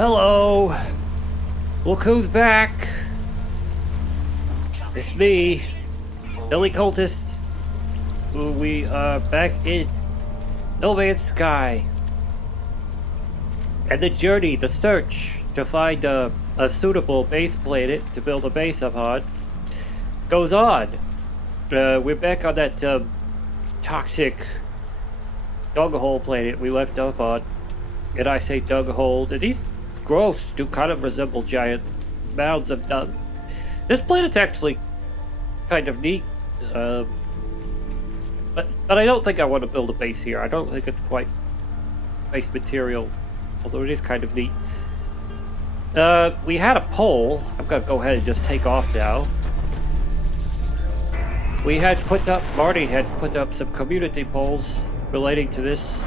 Hello! Look who's back! It's me, Billy Cultist. We are back in No Man's Sky. And the journey, the search to find a suitable base planet to build a base upon goes on. We're back on that toxic dug hole planet we left off on. And I say dug hole, and these growths do kind of resemble giant mounds of dung. This planet's actually kind of neat, but I don't think I want to build a base here. I don't think it's quite base material, although it is kind of neat. We had a poll. I'm gonna go ahead and just take off now. Marty had put up some community polls relating to this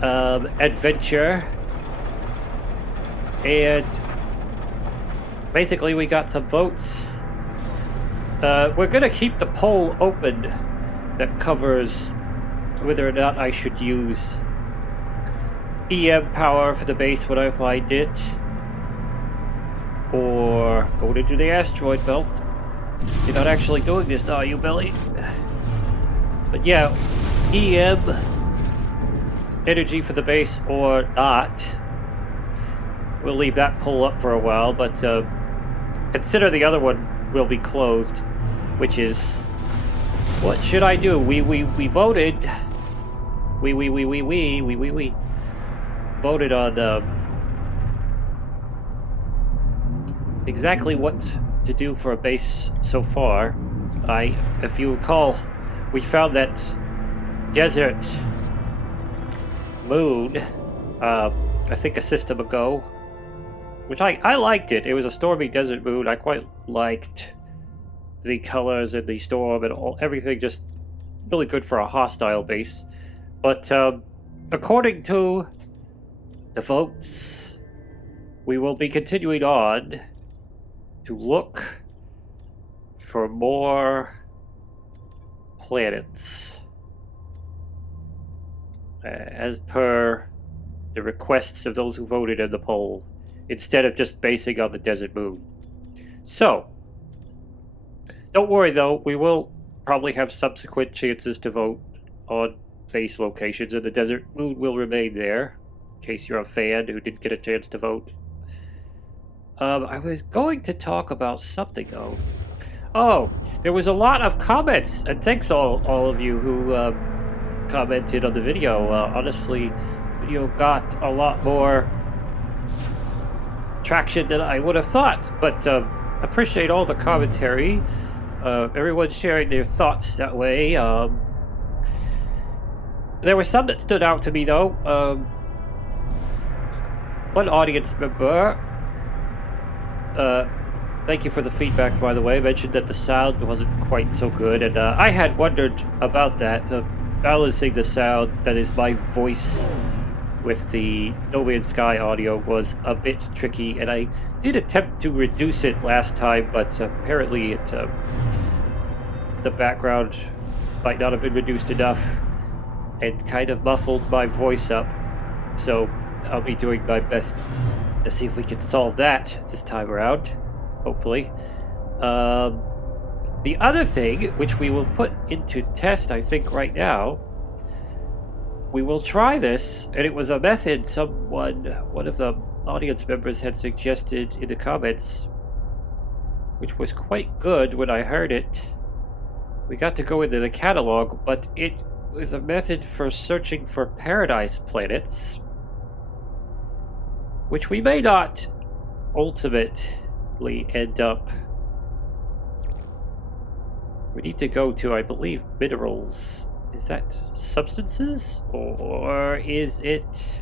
adventure, and basically we got some votes. We're gonna keep the poll open that covers whether or not I should use EM power for the base when I find it, or go into the asteroid belt. You're not actually doing this, are you, Billy? But yeah, EM energy for the base or not. We'll leave that poll up for a while, but consider the other one will be closed, which is, what should I do? We voted. We voted on exactly what to do for a base so far. If you recall, we found that desert moon, I think a system ago, which I liked it. It was a stormy desert moon. I quite liked the colors and the storm and everything, just really good for a hostile base. But according to the votes, we will be continuing on to look for more planets, as per the requests of those who voted in the poll, instead of just basing on the desert moon. So, don't worry though, we will probably have subsequent chances to vote on base locations, and the desert moon will remain there, in case you're a fan who didn't get a chance to vote. I was going to talk about something though. Oh, there was a lot of comments, and thanks all of you who commented on the video. Honestly, the video got a lot more traction than I would have thought, but appreciate all the commentary. Everyone's sharing their thoughts that way. There were some that stood out to me though. One audience member, thank you for the feedback, by the way, mentioned that the sound wasn't quite so good, and I had wondered about that. Balancing the sound, that is my voice, with the No Man's Sky audio was a bit tricky, and I did attempt to reduce it last time, but apparently the background might not have been reduced enough and kind of muffled my voice up. So I'll be doing my best to see if we can solve that this time around, hopefully. The other thing, which we will put into test, I think, right now, we will try this, and it was a method one of the audience members had suggested in the comments, which was quite good when I heard it. We got to go into the catalog, but it was a method for searching for paradise planets, which we may not ultimately end up. We need to go to, I believe, minerals. Is that substances, or is it...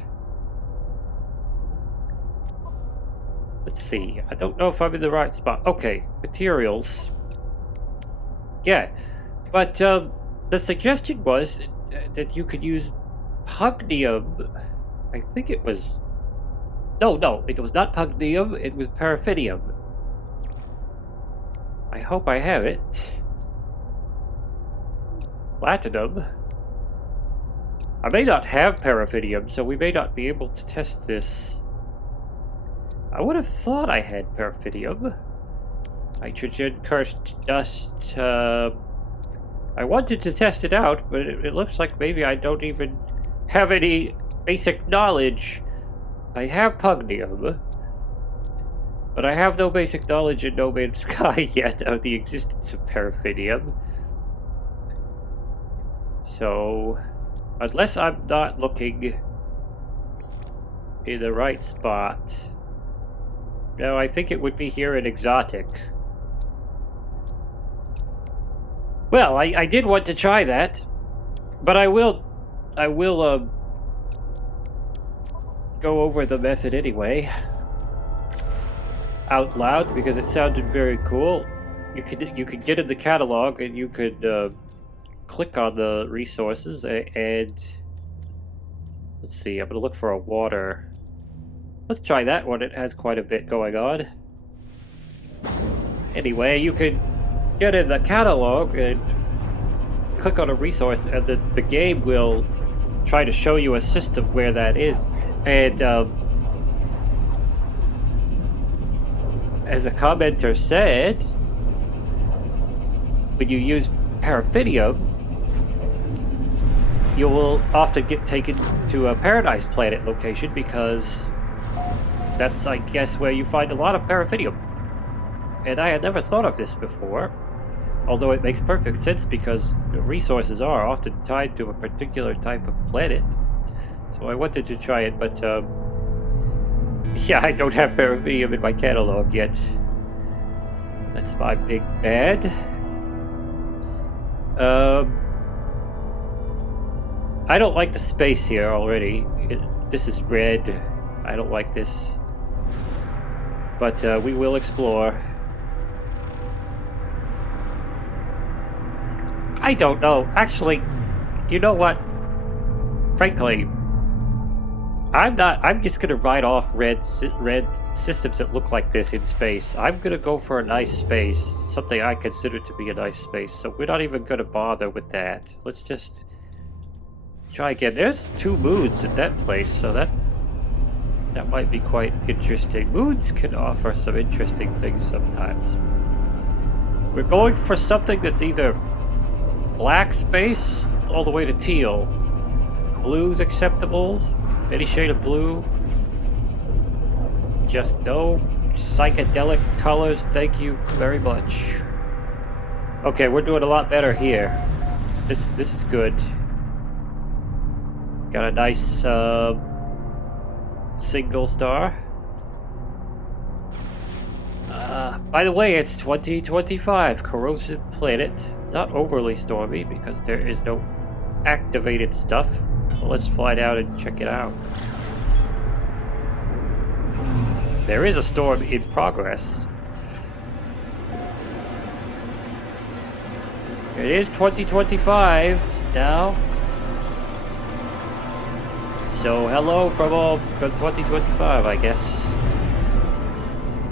Let's see. I don't know if I'm in the right spot. Okay, materials. Yeah, but the suggestion was that you could use pugnium. I think it was... No, it was not pugnium, it was paraffinium. I hope I have it. Platinum? I may not have paraffinium, so we may not be able to test this. I would have thought I had perfidium. Nitrogen, cursed dust. I wanted to test it out, but it looks like maybe I don't even have any basic knowledge. I have pugnium, but I have no basic knowledge in No Man's Sky yet of the existence of perfidium. So, unless I'm not looking in the right spot, no, I think it would be here in exotic. Well, I did want to try that, but I will go over the method anyway, out loud, because it sounded very cool. You could get in the catalog and you could click on the resources and let's see. I'm gonna look for a water. Let's try that one. It has quite a bit going on. Anyway, you could get in the catalog and click on a resource, and the game will try to show you a system where that is. And as the commenter said, when you use perfidium, you will often get taken to a Paradise Planet location, because that's, I guess, where you find a lot of perfidium. And I had never thought of this before, although it makes perfect sense because the resources are often tied to a particular type of planet. So I wanted to try it, but yeah, I don't have perfidium in my catalog yet. That's my big bad. I don't like the space here already. This is red. I don't like this. But we will explore. I don't know. Actually, you know what? Frankly, I'm just gonna write off red systems that look like this in space. I'm gonna go for a nice space, something I consider to be a nice space. So we're not even gonna bother with that. Let's just try again. There's 2 moons at that place, so that might be quite interesting. Moons can offer some interesting things sometimes. We're going for something that's either black space all the way to teal. Blue's acceptable. Any shade of blue. Just no psychedelic colors, thank you very much. Okay, we're doing a lot better here. This is good. Got a nice single star. By the way, it's 2025, corrosive planet. Not overly stormy because there is no activated stuff. Well, let's fly down and check it out. There is a storm in progress. It is 2025 now. So hello from 2025, I guess.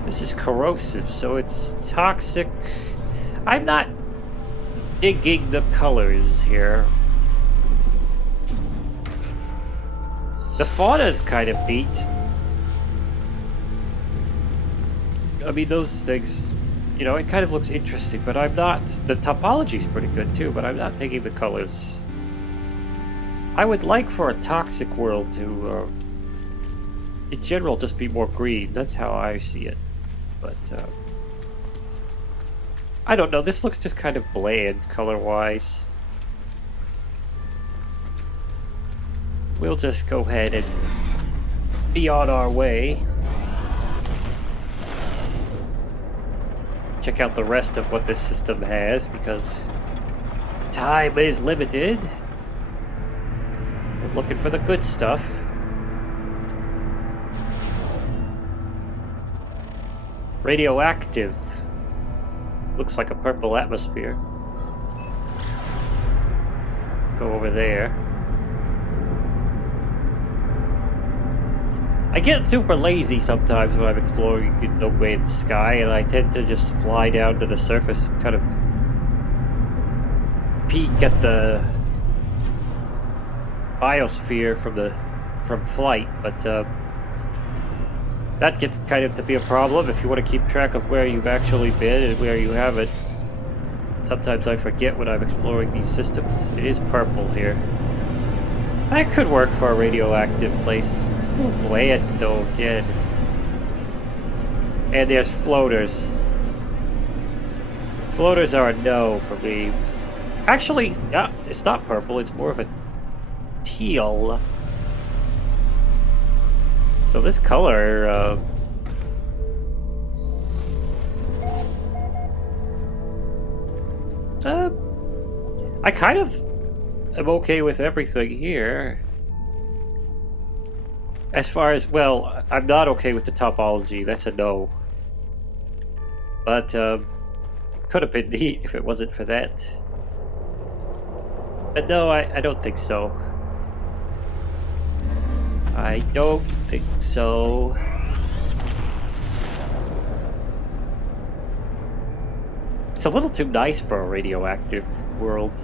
This is corrosive, so it's toxic. I'm not digging the colors here. The fauna's kind of neat. I mean, those things, you know, it kind of looks interesting, but I'm not... The topology's pretty good too, but I'm not digging the colors. I would like for a toxic world to, in general, just be more green. That's how I see it. But, I don't know, this looks just kind of bland, color-wise. We'll just go ahead and be on our way. Check out the rest of what this system has, because time is limited. We're looking for the good stuff. Radioactive. Looks like a purple atmosphere. Go over there. I get super lazy sometimes when I'm exploring in No Man's Sky, and I tend to just fly down to the surface and kind of peek at the biosphere from flight, but That gets kind of to be a problem if you want to keep track of where you've actually been and where you haven't. Sometimes I forget when I'm exploring these systems. It is purple here. That could work for a radioactive place. It's a little bland though, again. And there's floaters. Floaters are a no for me. Actually, yeah, it's not purple, it's more of a teal. So this color, I kind of am okay with everything here. As far as, well, I'm not okay with the topology, that's a no. But, could have been neat if it wasn't for that. But no, I don't think so. I don't think so. It's a little too nice for a radioactive world.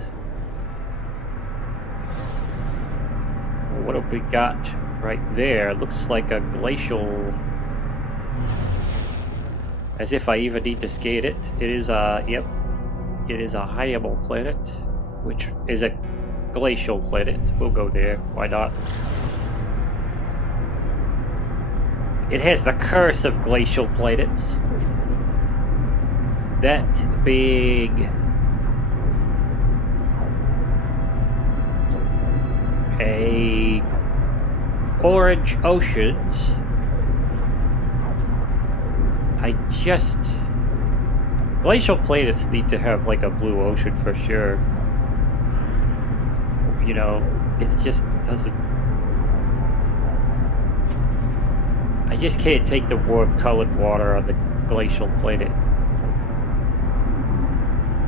What have we got right there? Looks like a glacial. As if I even need to skate it. It is a, yep. It is a Hyamel planet, which is a glacial planet. We'll go there. Why not? It has the curse of glacial planets. That being a orange oceans. Glacial planets need to have like a blue ocean for sure. You know, it just doesn't. I just can't take the warm colored water on the glacial planet.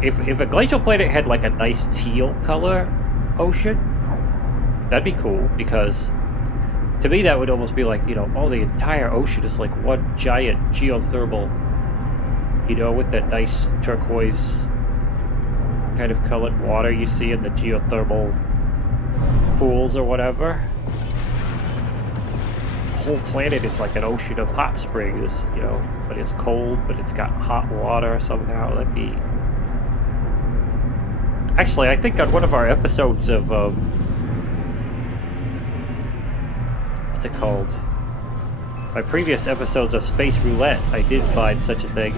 If a glacial planet had like a nice teal color ocean, that'd be cool, because to me that would almost be like, you know, oh, the entire ocean is like one giant geothermal, you know, with that nice turquoise kind of colored water you see in the geothermal pools or whatever. The whole planet is like an ocean of hot springs, you know, but it's cold, but it's got hot water somehow. That'd be... Actually, I think on one of our episodes of, what's it called? My previous episodes of Space Roulette, I did find such a thing.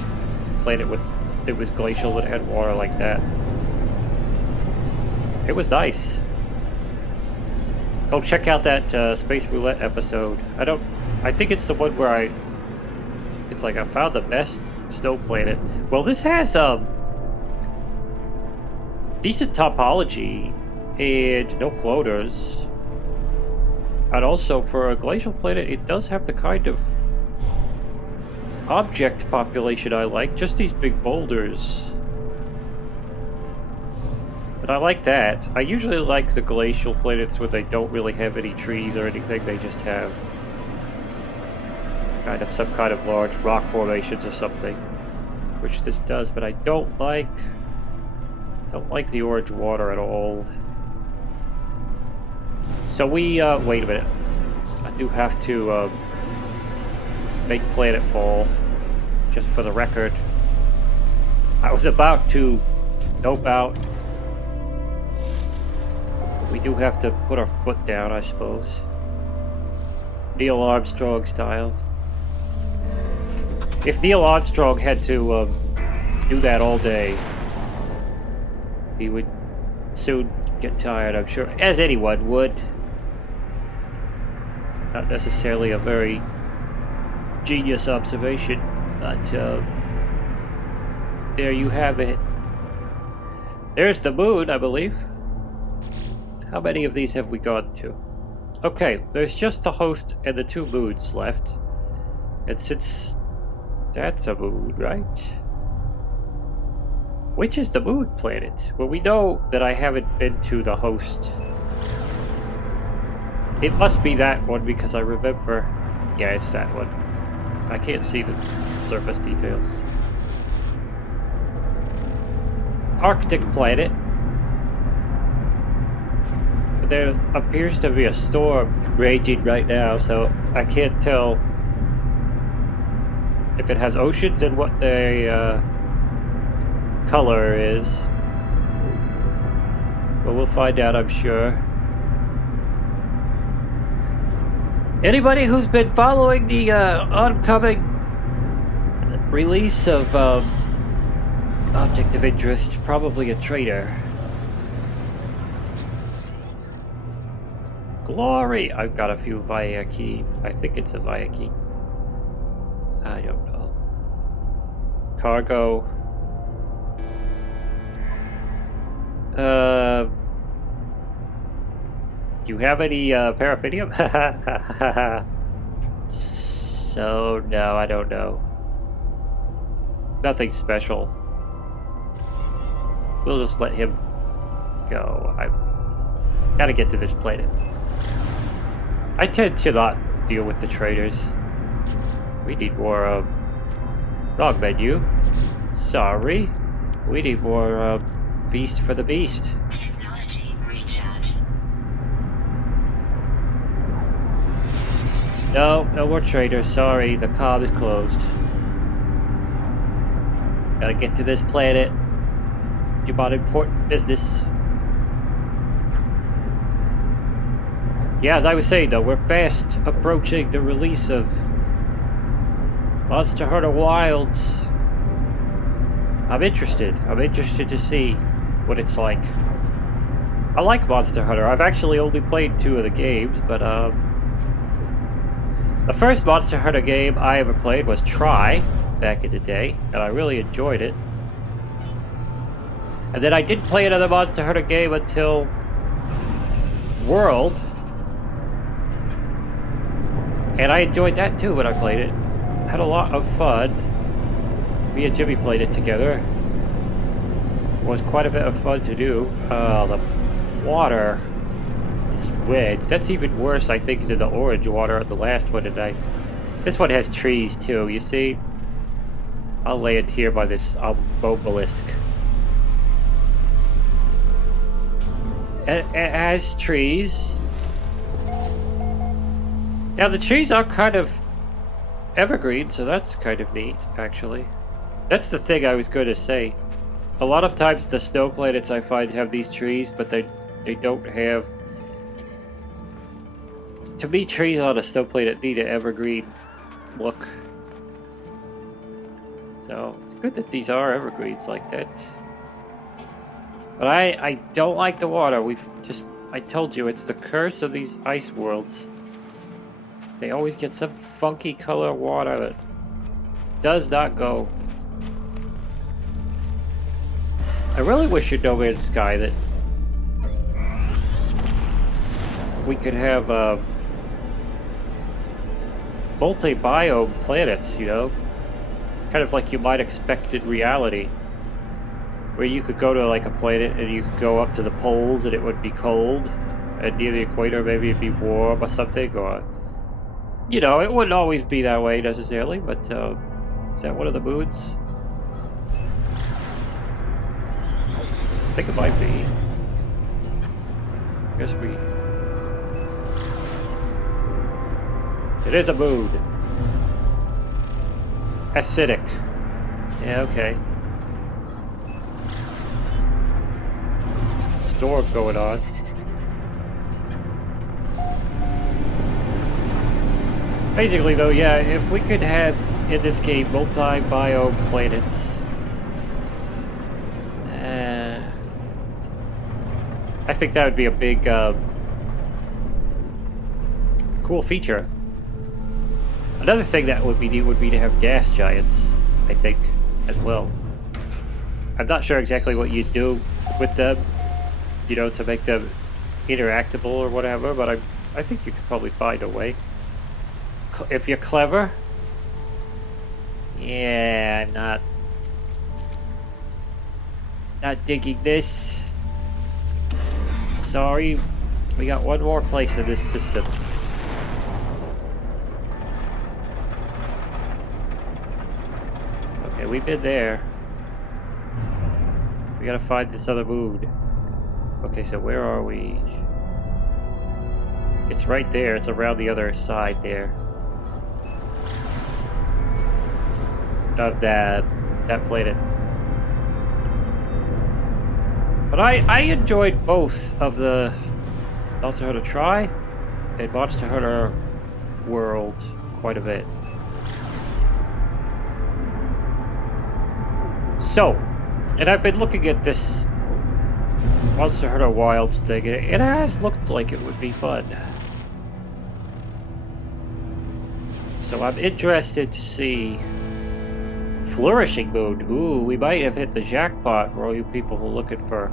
Planet with, it was glacial and it had water like that. It was nice. Go check out that Space Roulette episode. I think it's the one where it's like I found the best snow planet. Well, this has decent topology and no floaters. And also for a glacial planet, it does have the kind of object population I like. Just these big boulders. But I like that. I usually like the glacial planets where they don't really have any trees or anything. They just have some kind of large rock formations or something, which this does. But I don't like the orange water at all. So we wait a minute. I do have to make planetfall, just for the record. I was about to nope out. We do have to put our foot down, I suppose. Neil Armstrong style. If Neil Armstrong had to do that all day, he would soon get tired, I'm sure. As anyone would. Not necessarily a very genius observation, but there you have it. There's the moon, I believe. How many of these have we gone to? Okay, there's just the host and the two moons left. And since that's a moon, right? Which is the moon planet? Well, we know that I haven't been to the host. It must be that one because I remember... Yeah, it's that one. I can't see the surface details. Arctic planet. There appears to be a storm raging right now, so I can't tell if it has oceans and what the color is. But we'll find out, I'm sure. Anybody who's been following the oncoming release of Object of Interest, probably a traitor. Glory! I've got a few via key. I think it's a via key. I don't know. Cargo. Do you have any paraffinium? So, no, I don't know. Nothing special. We'll just let him go. I gotta get to this planet. I tend to not deal with the traders. We need more, wrong menu. Sorry. We need more, feast for the beast. Technology recharge. No, no more traders. Sorry, the comm is closed. Gotta get to this planet. Do about important business. Yeah, as I was saying though, we're fast approaching the release of Monster Hunter Wilds. I'm interested to see what it's like. I like Monster Hunter. I've actually only played 2 of the games, but the first Monster Hunter game I ever played was Try, back in the day, and I really enjoyed it. And then I didn't play another Monster Hunter game until World. And I enjoyed that too when I played it. Had a lot of fun. Me and Jimmy played it together. It was quite a bit of fun to do. The water is red. That's even worse, I think, than the orange water at the last one tonight. This one has trees too, you see? I'll land here by this obelisk. It has trees. Now the trees are kind of evergreen, so that's kind of neat, actually. That's the thing I was going to say. A lot of times the snow planets I find have these trees, but they don't have... To me, trees on a snow planet need an evergreen look. So it's good that these are evergreens like that. But I don't like the water. I told you, it's the curse of these ice worlds. They always get some funky color water that does not go. I really wish in No Man's Sky that we could have multi-biome planets, you know? Kind of like you might expect in reality. Where you could go to like a planet and you could go up to the poles and it would be cold. And near the equator maybe it'd be warm or something, or... You know, it wouldn't always be that way necessarily, but is that one of the moons? I think it might be. I guess it is a moon. Acidic. Yeah, okay. Storm going on. Basically though, yeah, if we could have in this game multi-biome planets, I think that would be a big cool feature. Another thing that would be neat would be to have gas giants, I think, as well. I'm not sure exactly what you'd do with them, you know, to make them interactable or whatever, but I think you could probably find a way. If you're clever. Yeah, I'm not digging this. Sorry, we got one more place in this system. Okay, we've been there. We gotta find this other moon. Okay, so where are we? It's right there. It's around the other side there. of that planet. But I enjoyed both of the Monster Hunter Tri and Monster Hunter World quite a bit. So, and I've been looking at this Monster Hunter Wilds thing, and it has looked like it would be fun. So I'm interested to see Flourishing Moon. Ooh, we might have hit the jackpot for all you people who are looking for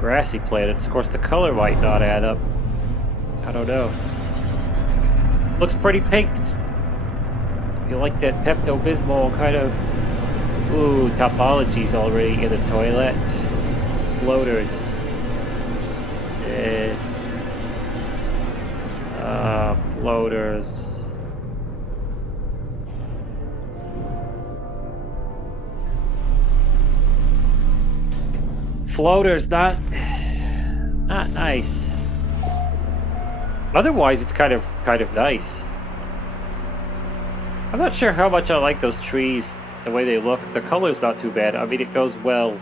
grassy planets. Of course, the color might not add up. I don't know. Looks pretty pink. You like that Pepto-Bismol kind of... Ooh, topology's already in the toilet. Floaters. Floaters. Floaters, not nice. Otherwise, it's kind of nice. I'm not sure how much I like those trees, the way they look. The color's not too bad. I mean, it goes well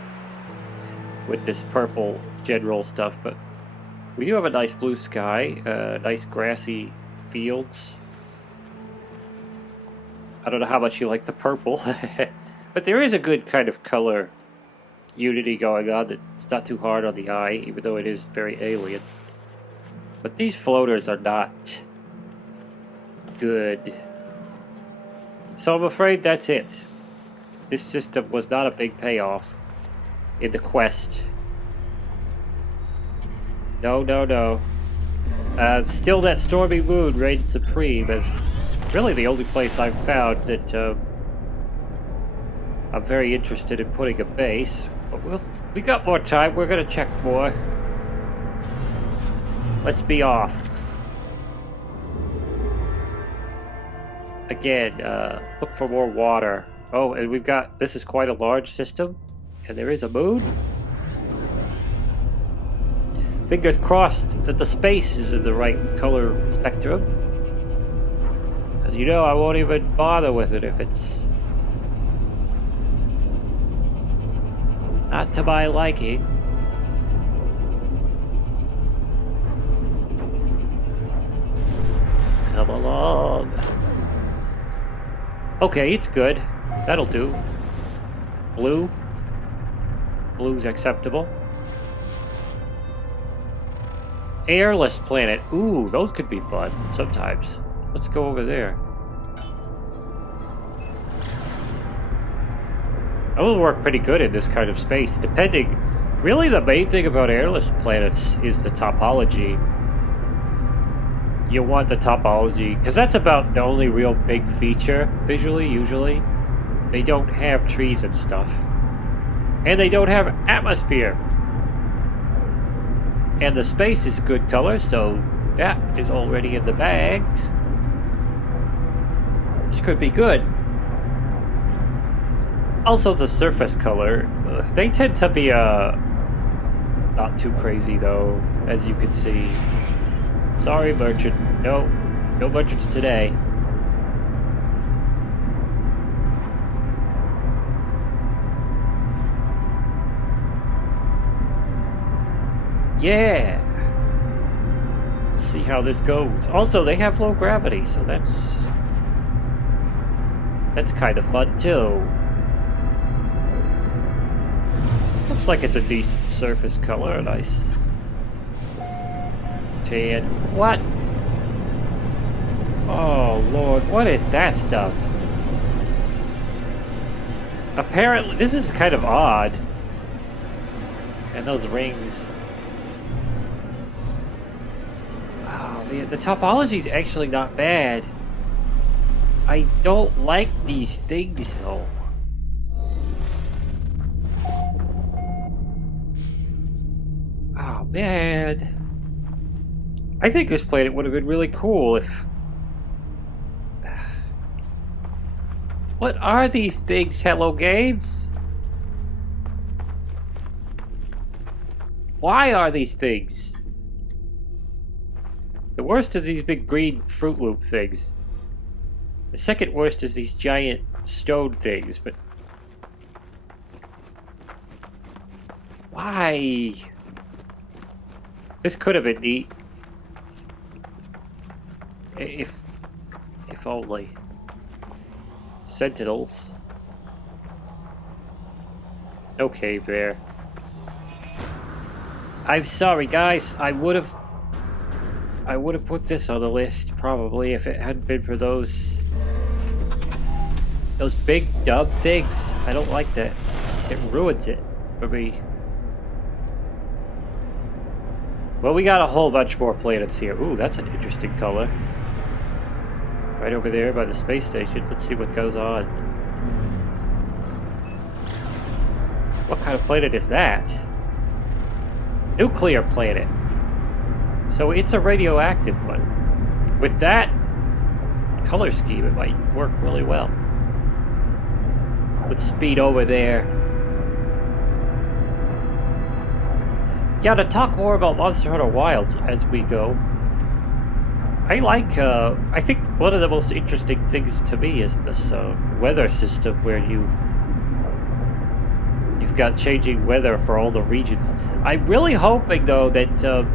with this purple general stuff, but we do have a nice blue sky, nice grassy fields. I don't know how much you like the purple, but there is a good kind of color unity going on that's not too hard on the eye, even though it is very alien. But these floaters are not good. So I'm afraid that's it. This system was not a big payoff in the quest. No. Still that stormy moon reigns supreme as really the only place I've found that I'm very interested in putting a base. But we got more time. We're gonna check more. Let's be off. Again, look for more water. Oh, and we've got... This is quite a large system. And there is a moon. Fingers crossed that the space is in the right color spectrum. As you know, I won't even bother with it if it's not to my liking. Come along. Okay, it's good. That'll do. Blue. Blue's acceptable. Airless planet. Ooh, those could be fun sometimes. Let's go over there. That will work pretty good in this kind of space, depending... Really, the main thing about airless planets is the topology. You want the topology, because that's about the only real big feature, visually, usually. They don't have trees and stuff. And they don't have atmosphere. And the space is good color, so that is already in the bag. This could be good. Also, the surface color. They tend to be not too crazy, though, as you can see. Sorry, merchant. No merchants today. Yeah. Let's see how this goes. Also, they have low gravity, so that's kind of fun too. Looks like it's a decent surface color, nice tan. What? Oh Lord, what is that stuff? Apparently, this is kind of odd. And those rings. Oh man, the topology's actually not bad. I don't like these things though. Oh man. I think this planet would have been really cool if... What are these things, Hello Games? Why are these things? The worst is these big green Fruit Loop things. The second worst is these giant stone things, but why? This could have been neat. If only. Sentinels. No cave there. I'm sorry, guys. I would have put this on the list probably if it hadn't been for those big dub things. I don't like that. It ruins it for me. Well, we got a whole bunch more planets here. Ooh, that's an interesting color. Right over there by the space station. Let's see what goes on. What kind of planet is that? Nuclear planet. So it's a radioactive one. With that color scheme, it might work really well. Let's speed over there. Yeah, to talk more about Monster Hunter Wilds as we go. I think one of the most interesting things to me is this weather system where you've got changing weather for all the regions. I'm really hoping though that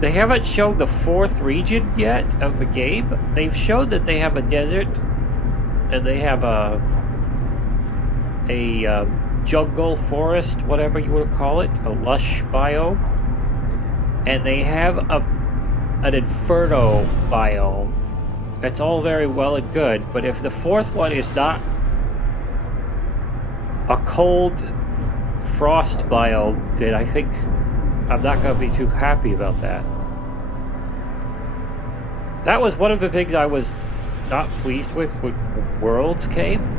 they haven't shown the 4th region yet of the game. They've shown that they have a desert and they have a jungle, forest, whatever you want to call it, a lush biome, and they have an inferno biome. That's all very well and good, but if the 4th one is not a cold frost biome, then I think I'm not going to be too happy about that. That was one of the things I was not pleased with when Worlds came.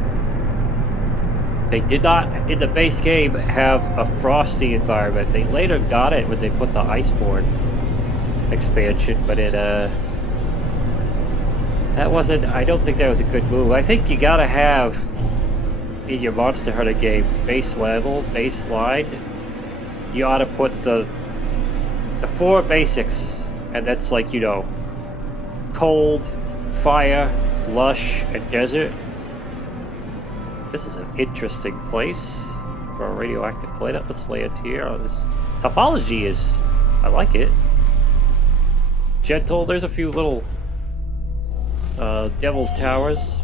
They did not, in the base game, have a frosty environment. They later got it when they put the Iceborne expansion, but that wasn't, I don't think that was a good move. I think you gotta have, in your Monster Hunter game, base level, baseline, you ought to put the 4 basics, and that's like, you know, cold, fire, lush, and desert. This is an interesting place for a radioactive planet. Let's land here. Oh, this topology is, I like it. Gentle. There's a few little Devil's Towers.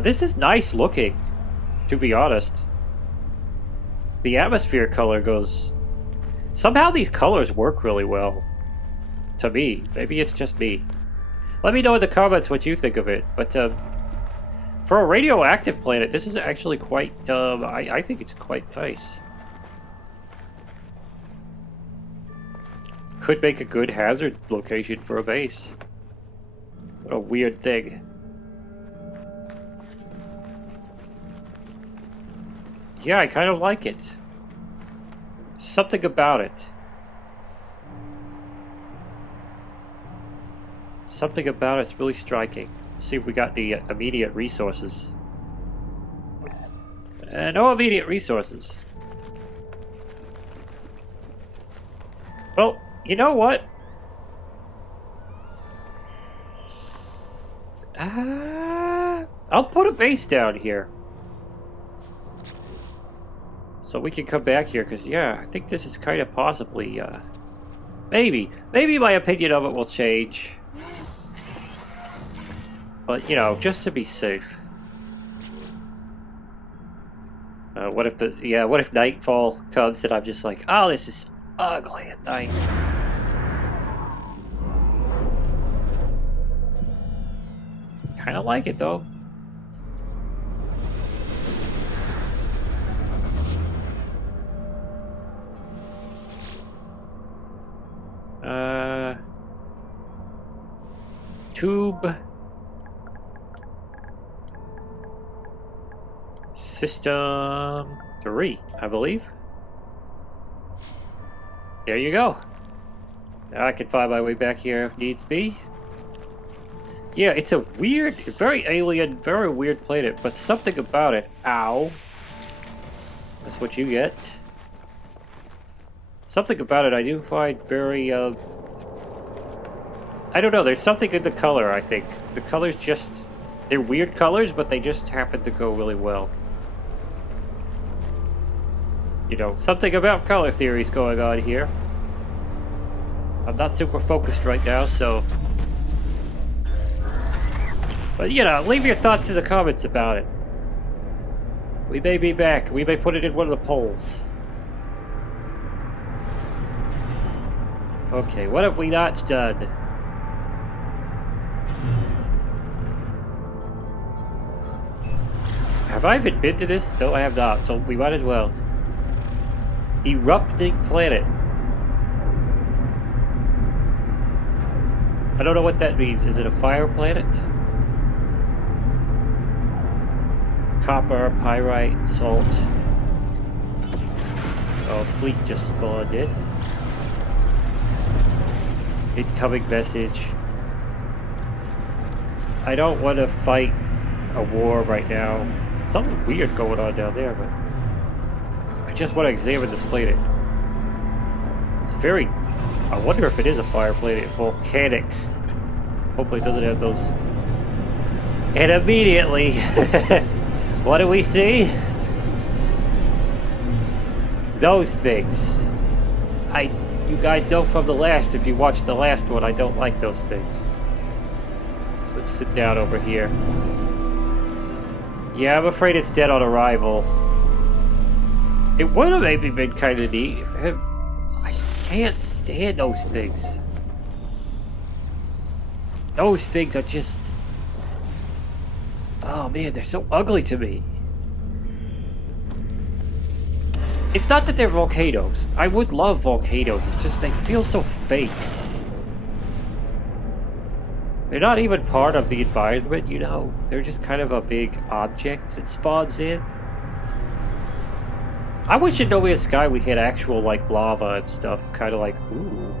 This is nice looking, to be honest. The atmosphere color goes... Somehow these colors work really well. To me. Maybe it's just me. Let me know in the comments what you think of it. But, for a radioactive planet, this is actually quite, I think it's quite nice. Could make a good hazard location for a base. What a weird thing. Yeah, I kind of like it. Something about it. Something about it's really striking. Let's see if we got the immediate resources. No immediate resources. Well, you know what? I'll put a base down here. So we can come back here, because, yeah, I think this is kind of possibly, maybe my opinion of it will change. But, you know, just to be safe. What if nightfall comes and I'm just like, oh, this is ugly at night. Kind of like it, though. Tube. System 3, I believe. There you go. Now I can find my way back here if needs be. Yeah, it's a weird, very alien, very weird planet, but something about it. Ow. That's what you get. Something about it I do find very, I don't know, there's something in the color, I think. The colors just... They're weird colors, but they just happen to go really well. You know, something about color theories going on here. I'm not super focused right now, so... But, you know, leave your thoughts in the comments about it. We may be back. We may put it in one of the polls. Okay, what have we not done? Have I even been to this? No, I have not, so we might as well. Erupting planet. I don't know what that means. Is it a fire planet? Copper, pyrite, salt. Oh, fleet just spawned in. Incoming message. I don't want to fight a war right now. Something weird going on down there, but I just want to examine this planet. It's very... I wonder if it is a fire planet. Volcanic. Hopefully it doesn't have those... And immediately... What do we see? Those things. You guys know from the last, if you watched the last one, I don't like those things. Let's sit down over here. Yeah, I'm afraid it's dead on arrival. It would have maybe been kind of neat. I can't stand those things. Those things are just... Oh man, they're so ugly to me. It's not that they're volcanoes. I would love volcanoes, it's just they feel so fake. They're not even part of the environment, you know. They're just kind of a big object that spawns in. I wish in No Man's Sky we had actual, like, lava and stuff. Kind of like, ooh.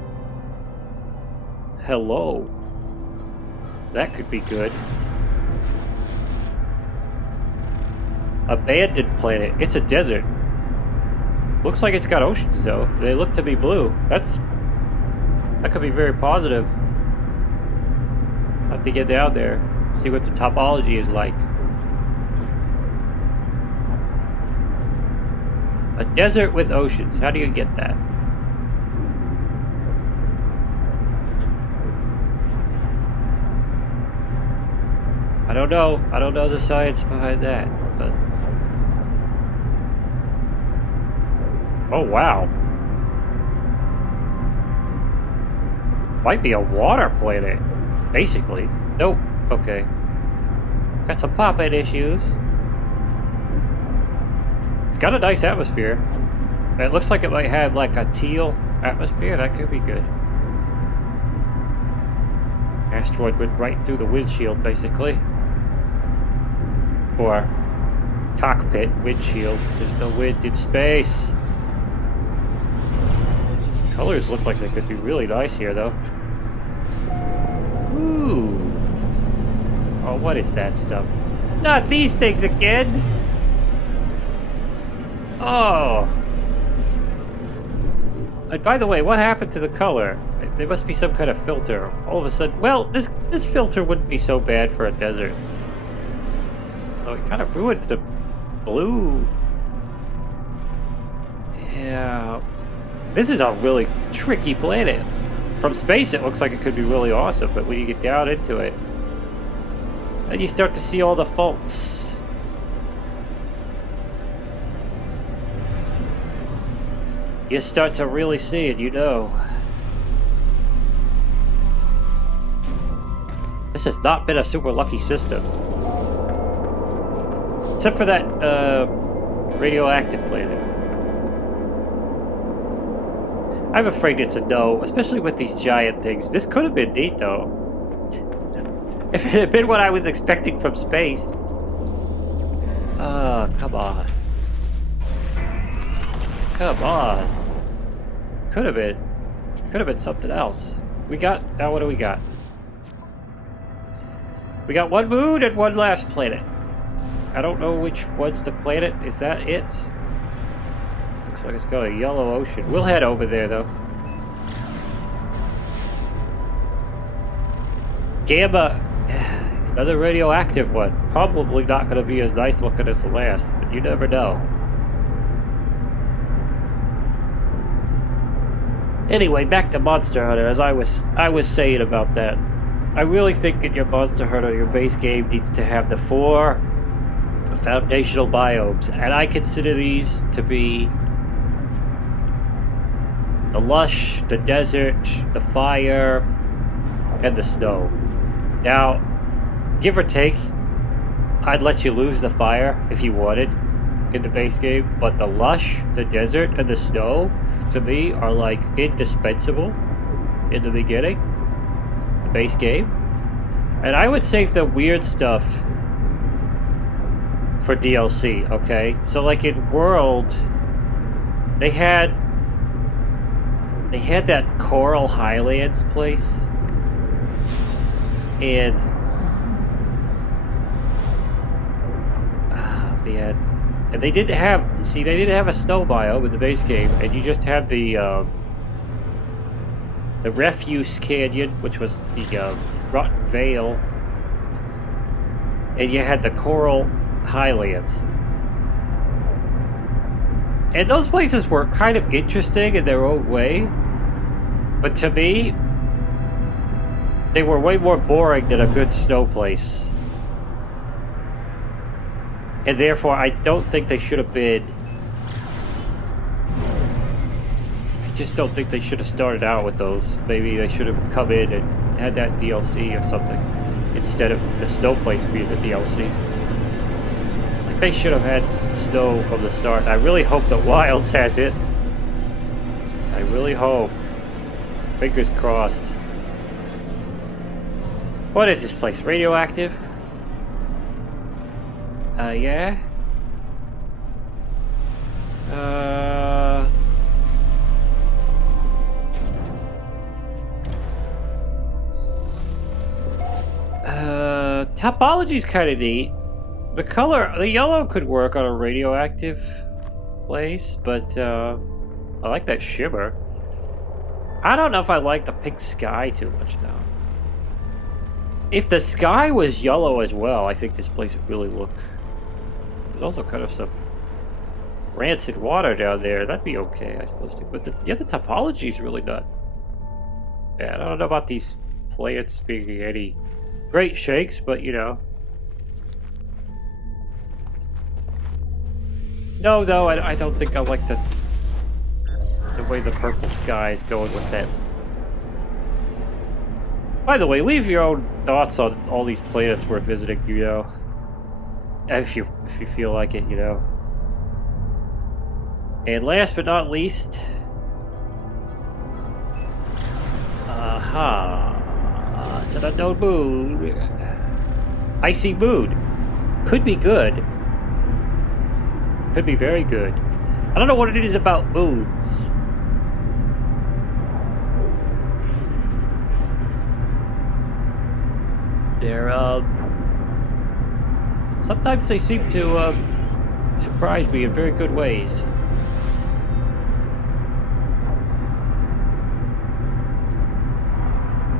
Hello. That could be good. Abandoned planet. It's a desert. Looks like it's got oceans, though. They look to be blue. That could be very positive. I'll have to get down there, see what the topology is like. A desert with oceans. How do you get that? I don't know. I don't know the science behind that, but... Oh, wow. Might be a water planet, basically. Nope. Okay. Got some pop-in issues. It's got a nice atmosphere. It looks like it might have like a teal atmosphere. That could be good. Asteroid went right through the windshield, basically. Or cockpit windshield. There's no wind in space. Colors look like they could be really nice here, though. Ooh. Oh, what is that stuff? Not these things again! Oh! And by the way, what happened to the color? There must be some kind of filter. All of a sudden... Well, this filter wouldn't be so bad for a desert. Oh, it kind of ruined the blue. Yeah... This is a really tricky planet. From space it looks like it could be really awesome, but when you get down into it, then you start to see all the faults. You start to really see it, you know. This has not been a super lucky system. Except for that, radioactive planet. I'm afraid it's a no, especially with these giant things. This could have been neat, though. If it had been what I was expecting from space. Come on. Come on. Could have been. Could have been something else. Now what do we got? We got one moon and one last planet. I don't know which one's the planet. Is that it? Looks like it's got a yellow ocean. We'll head over there, though. Gamma, another radioactive one. Probably not going to be as nice looking as the last, but you never know. Anyway, back to Monster Hunter. As I was saying about that, I really think in your Monster Hunter, your base game needs to have the 4 foundational biomes, and I consider these to be the lush, the desert, the fire, and the snow. Now, give or take, I'd let you lose the fire if you wanted in the base game, but the lush, the desert, and the snow, to me, are like indispensable in the beginning, the base game. And I would save the weird stuff for DLC, okay? So like in World, they had that Coral Highlands place, and man, and they didn't have a snow biome in the base game, and you just had the Refuse Canyon, which was the Rotten Vale, and you had the Coral Highlands. And those places were kind of interesting in their own way, but to me, they were way more boring than a good snow place. And therefore, I don't think they should have been... I just don't think they should have started out with those. Maybe they should have come in and had that DLC or something, instead of the snow place being the DLC. Like, they should have had snow from the start. I really hope that Wilds has it. I really hope. Fingers crossed. What is this place? Radioactive? Yeah? Topology's kind of neat. The yellow could work on a radioactive place, but, I like that shimmer. I don't know if I like the pink sky too much, though. If the sky was yellow as well, I think this place would really look... There's also kind of some rancid water down there. That'd be okay, I suppose, too. But the topology is really not bad. I don't know about these plants being any great shakes, but, you know. No, though, I don't think I like the way the purple sky is going with that. By the way, leave your own thoughts on all these planets we're visiting, you know. If you feel like it, you know. And last but not least... it's an unknown moon. Icy moon. Could be good. Could be very good. I don't know what it is about moons. They're, sometimes they seem to, surprise me in very good ways.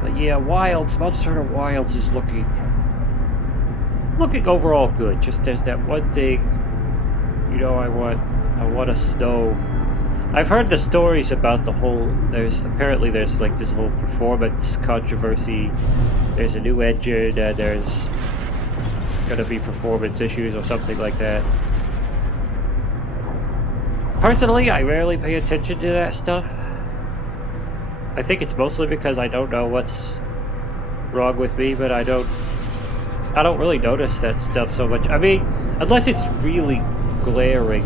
But yeah, Monster Hunter Wilds is looking overall good. Just there's that one thing, you know, I want a snow. I've heard the stories about the whole, there's like this whole performance controversy. There's a new engine and there's gonna be performance issues or something like that. Personally, I rarely pay attention to that stuff. I think it's mostly because I don't know what's wrong with me, but I don't really notice that stuff so much. I mean, unless it's really glaring.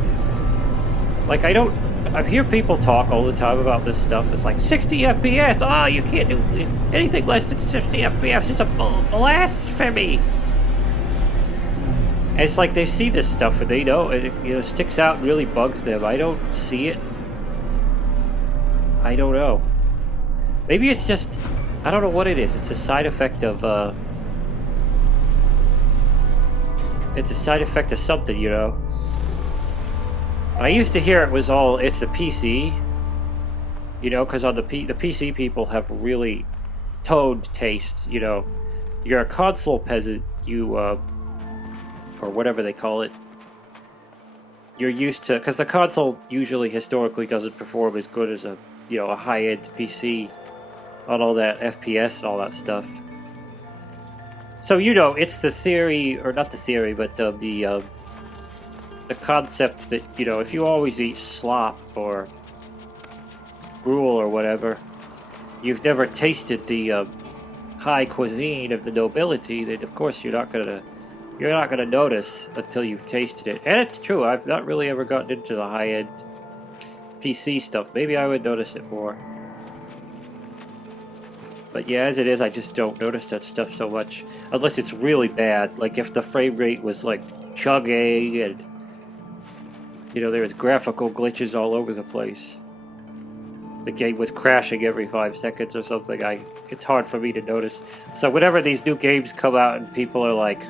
Like, I hear people talk all the time about this stuff. It's like 60 FPS. Oh, you can't do anything less than 60 FPS. It's a blasphemy. And it's like they see this stuff and they know it, you know, sticks out and really bugs them. I don't see it. I don't know. Maybe it's just, I don't know what it is. It's a side effect of something, you know. I used to hear it's the PC, you know, because on the PC people have really toned tastes, you know. you're a console peasant, you or whatever they call it. You're used to, because the console usually historically doesn't perform as good as a high-end PC on all that FPS and all that stuff. So it's the theory, or not the theory, but the concept that if you always eat slop or gruel or whatever, you've never tasted the high cuisine of the nobility. Then of course you're not gonna notice until you've tasted it. And it's true. I've not really ever gotten into the high-end PC stuff. Maybe I would notice it more. But yeah, as it is, I just don't notice that stuff so much. Unless it's really bad. Like if the frame rate was like chugging and there was graphical glitches all over the place. The game was crashing every 5 seconds or something. It's hard for me to notice. So whenever these new games come out and people are like,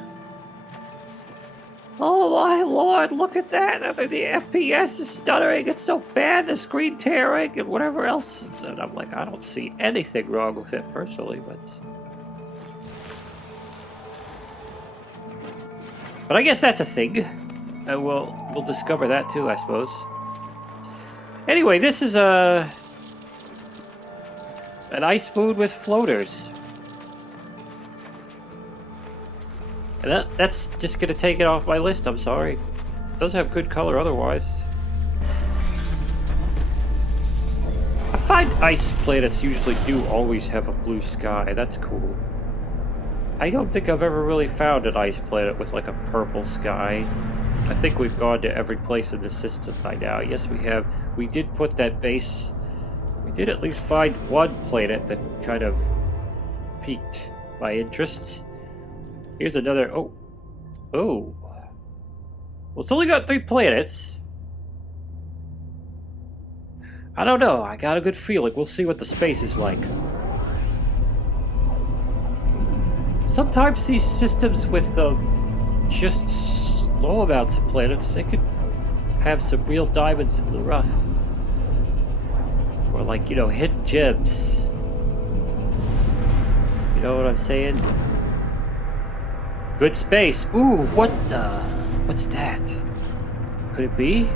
"Oh my lord, look at that! The FPS is stuttering, it's so bad, the screen tearing, and whatever else." And I'm like, I don't see anything wrong with it personally, but I guess that's a thing. And we'll discover that too, I suppose. Anyway, this is an ice food with floaters. And that's just gonna take it off my list, I'm sorry. It does have good color otherwise. I find ice planets usually do always have a blue sky. That's cool. I don't think I've ever really found an ice planet with like a purple sky. I think we've gone to every place in the system by now. Yes, we have. We did put that base. We did at least find one planet that kind of piqued my interest. Here's another. Oh. Well, it's only got 3 planets. I don't know. I got a good feeling. We'll see what the space is like. Sometimes these systems with just low amounts of planets, they could have some real diamonds in the rough. Or like, hidden gems. You know what I'm saying? Good space. Ooh, what's that? Could it be?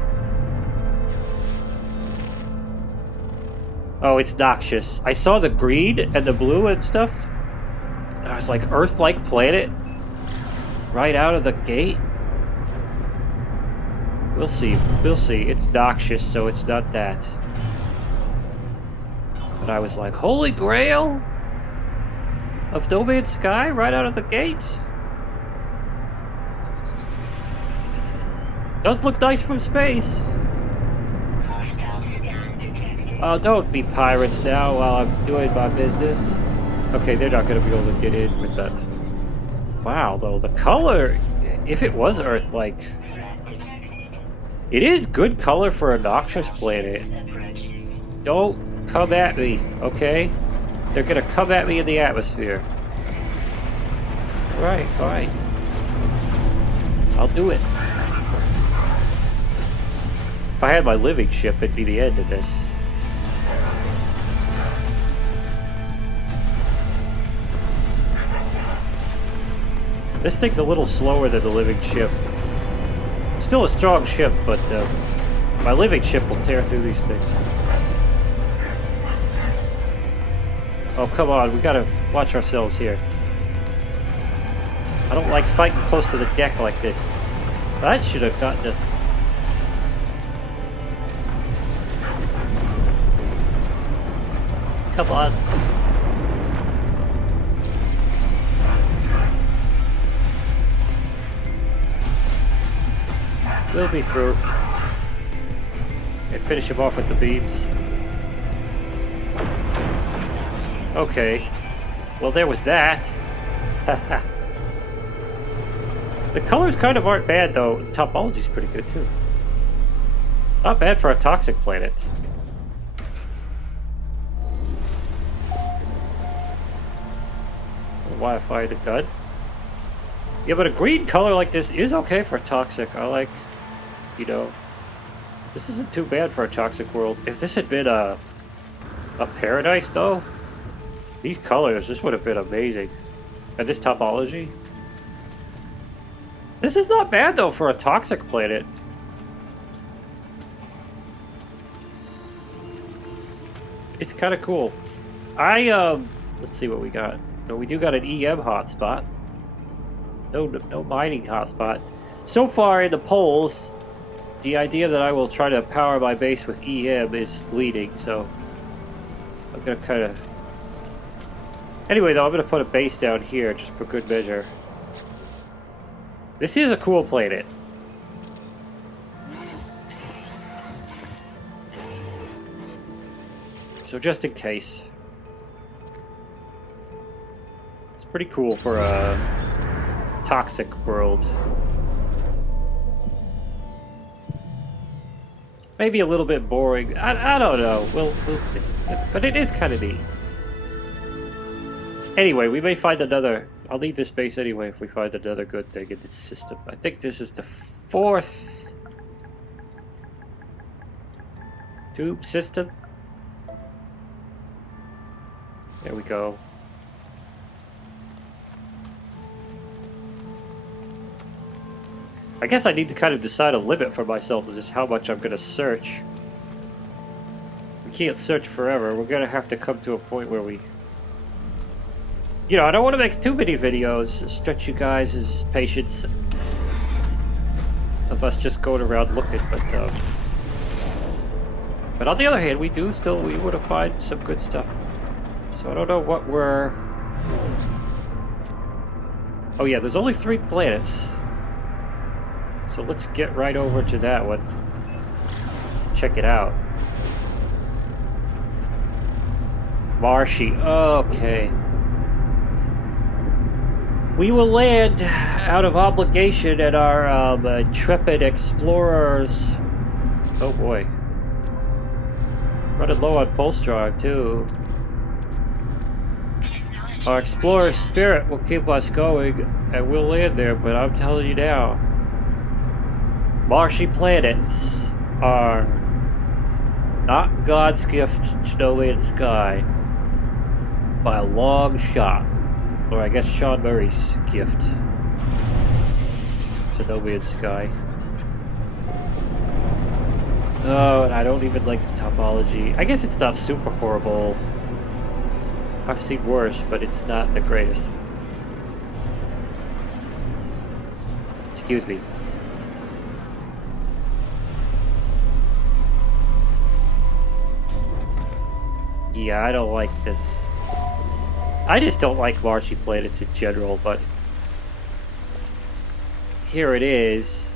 Oh, it's noxious. I saw the green and the blue and stuff, and I was like, Earth-like planet? Right out of the gate? We'll see. It's noxious, so it's not that. But I was like, Holy Grail of No Man's Sky right out of the gate? Does look nice from space. Hostile scan detected. Oh, don't be pirates now while I'm doing my business. Okay, they're not going to be able to get in with that. Wow, though, the color, if it was Earth-like, Threat detected. it is good color for a noxious planet. Approaching. Don't come at me, okay? They're going to come at me in the atmosphere. Alright, fine. I'll do it. If I had my living ship, it'd be the end of this. This thing's a little slower than the living ship. Still a strong ship, but my living ship will tear through these things. Oh, come on, we gotta watch ourselves here. I don't like fighting close to the deck like this. That should have gotten it. Come on. We'll be through. And finish him off with the beams. Okay. Well, there was that. The colors kind of aren't bad, though. The topology's pretty good, too. Not bad for a toxic planet. Why I fired a gun? Yeah, but a green color like this is okay for toxic. I like, this isn't too bad for a toxic world. If this had been a paradise, though, these colors, this would have been amazing. And this topology? This is not bad though for a toxic planet. It's kind of cool. Let's see what we got. No, we do got an EM hotspot. No mining hotspot. So far in the polls, the idea that I will try to power my base with EM is leading, so I'm gonna kind of... Anyway though, I'm gonna put a base down here just for good measure. This is a cool planet. So just in case. It's pretty cool for a toxic world. Maybe a little bit boring. I don't know. We'll see. But it is kind of neat. Anyway, we may find another... I'll need this base anyway if we find another good thing in this system. I think this is the 4th tube system. There we go. I guess I need to kind of decide a limit for myself of just how much I'm going to search. We can't search forever. We're going to have to come to a point where we... You know, I don't want to make too many videos, stretch you guys' patience of us just going around looking, but on the other hand, we want to find some good stuff. So I don't know what we're... Oh yeah, there's only 3 planets. So let's get right over to that one. Check it out. Marshy, okay. We will land out of obligation at our intrepid explorers. Oh boy. Running low on pulse drive too. Our explorer spirit will keep us going and we'll land there, but I'm telling you now, marshy planets are not God's gift to no man's sky by a long shot. Or I guess Sean Murray's gift to No Man's Sky. Oh, and I don't even like the topology. I guess it's not super horrible. I've seen worse, but it's not the greatest. Excuse me. Yeah, I don't like this. I just don't like marshy planets in general, but here it is.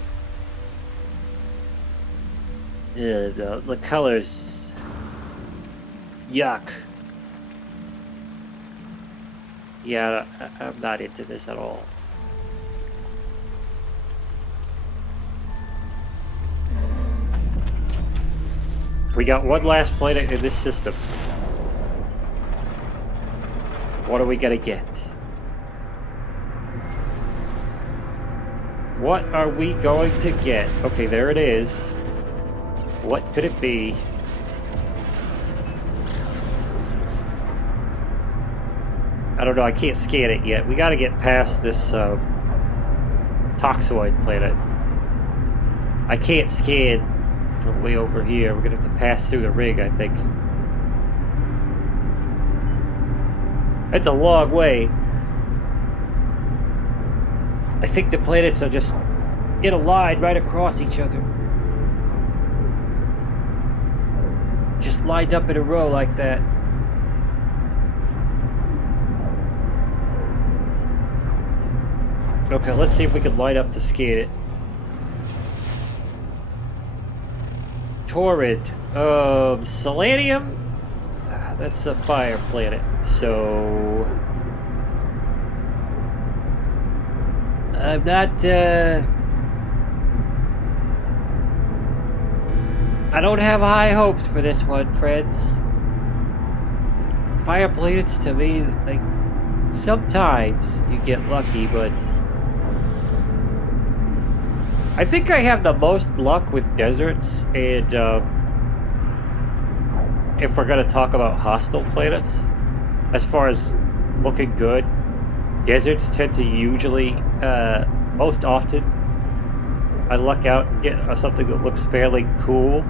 The colors, yuck. Yeah, I'm not into this at all. We got one last planet in this system. What are we gonna get? What are we going to get? Okay, there it is. What could it be? I don't know, I can't scan it yet. We gotta get past this toxoid planet. I can't scan from way over here. We're gonna have to pass through the rig, I think. It's a long way. I think the planets are just in a line right across each other. Just lined up in a row like that. Okay, let's see if we can line up to scan it. Torrid. Selenium? That's a fire planet, so... I'm not, I don't have high hopes for this one, friends. Fire planets, to me, like, sometimes you get lucky, but... I think I have the most luck with deserts, and, if we're gonna talk about hostile planets, as far as looking good, deserts tend to usually, most often, I luck out and get something that looks fairly cool.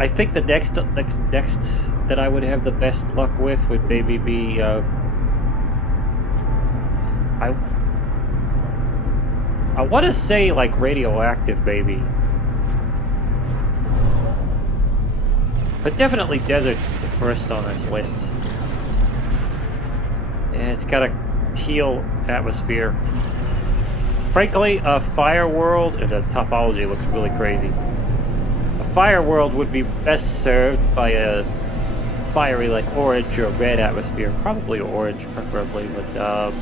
I think the next that I would have the best luck with would maybe be I want to say like radioactive, maybe, but definitely deserts is the first on this list. Yeah, it's got a teal atmosphere. Frankly, a fire world, the topology looks really crazy. A fire world would be best served by a fiery, like orange or red atmosphere. Probably orange, preferably, but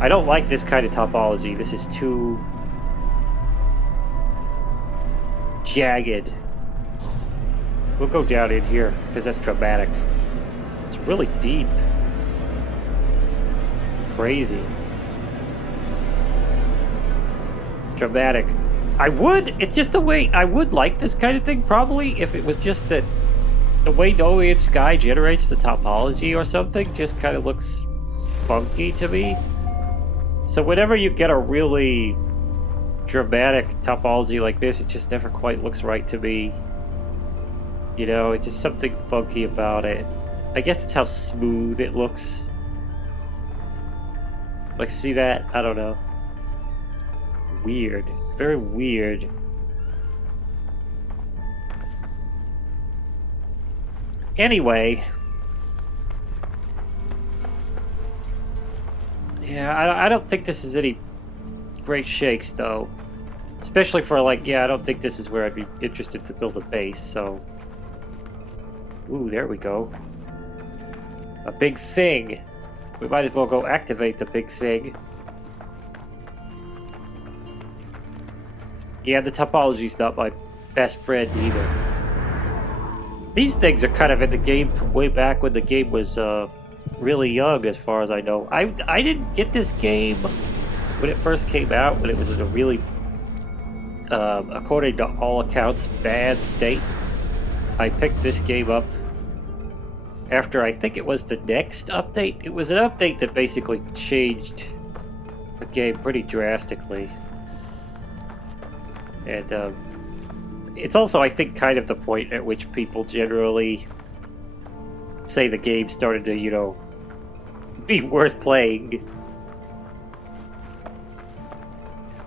I don't like this kind of topology. This is too jagged. We'll go down in here, because that's dramatic. It's really deep. Crazy. Dramatic. It's just the way, I would like this kind of thing, probably, if it was just that the way No Man's Sky generates the topology or something just kind of looks funky to me. So whenever you get a really dramatic topology like this, it just never quite looks right to me. You know, it's just something funky about it. I guess it's how smooth it looks. Like, see that? I don't know. Weird. Very weird. Anyway. Yeah, I don't think this is any great shakes, though. Especially for, like, yeah, I don't think this is where I'd be interested to build a base, so... Ooh, there we go. A big thing. We might as well go activate the big thing. Yeah, the topology's not my best friend either. These things are kind of in the game from way back when the game was really young, as far as I know. I didn't get this game when it first came out, when it was in a really, according to all accounts, bad state. I picked this game up after, I think it was the next update. It was an update that basically changed the game pretty drastically. And it's also, I think, kind of the point at which people generally say the game started to, you know, be worth playing.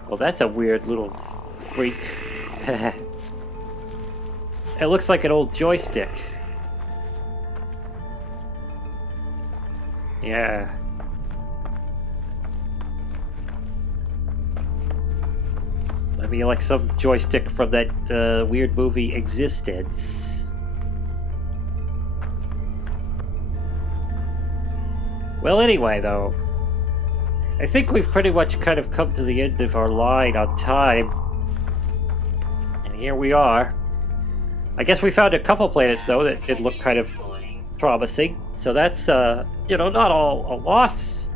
Well, that's a weird little freak. It looks like an old joystick. Yeah. I mean, like some joystick from that weird movie Existence. Well, anyway, though, I think we've pretty much kind of come to the end of our line on time. And here we are. I guess we found a couple planets, though, that did look kind of promising. So that's, you know, not all a loss.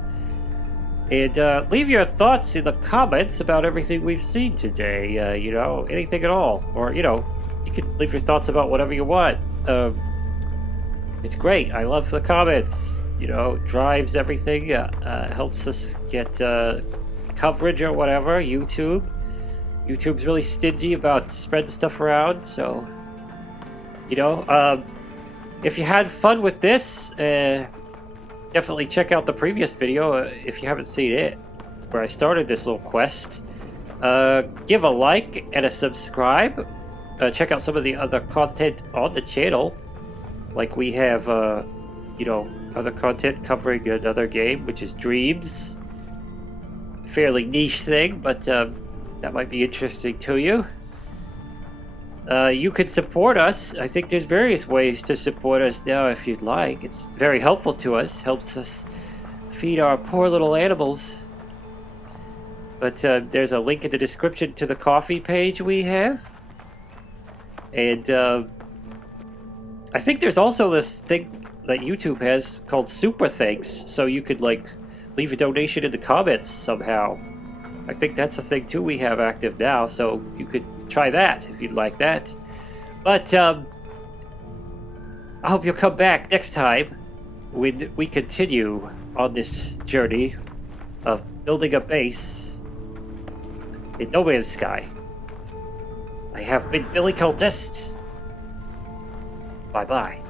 And leave your thoughts in the comments about everything we've seen today. You know, anything at all. Or, you know, you can leave your thoughts about whatever you want. It's great. I love the comments. You know, it drives everything. Helps us get coverage or whatever. YouTube's really stingy about spreading stuff around. So, you know, if you had fun with this, definitely check out the previous video if you haven't seen it, where I started this little quest. Give a like and a subscribe. Check out some of the other content on the channel. Like we have, you know, other content covering another game, which is Dreams. Fairly niche thing, but that might be interesting to you. You could support us. I think there's various ways to support us now if you'd like. It's very helpful to us. Helps us feed our poor little animals. But there's a link in the description to the coffee page we have. And I think there's also this thing that YouTube has called Super Thanks. So you could, like, leave a donation in the comments somehow. I think that's a thing too we have active now, so you could try that if you'd like that. But I hope you'll come back next time when we continue on this journey of building a base in No Man's Sky. I have been Billy Cultist. Bye-bye.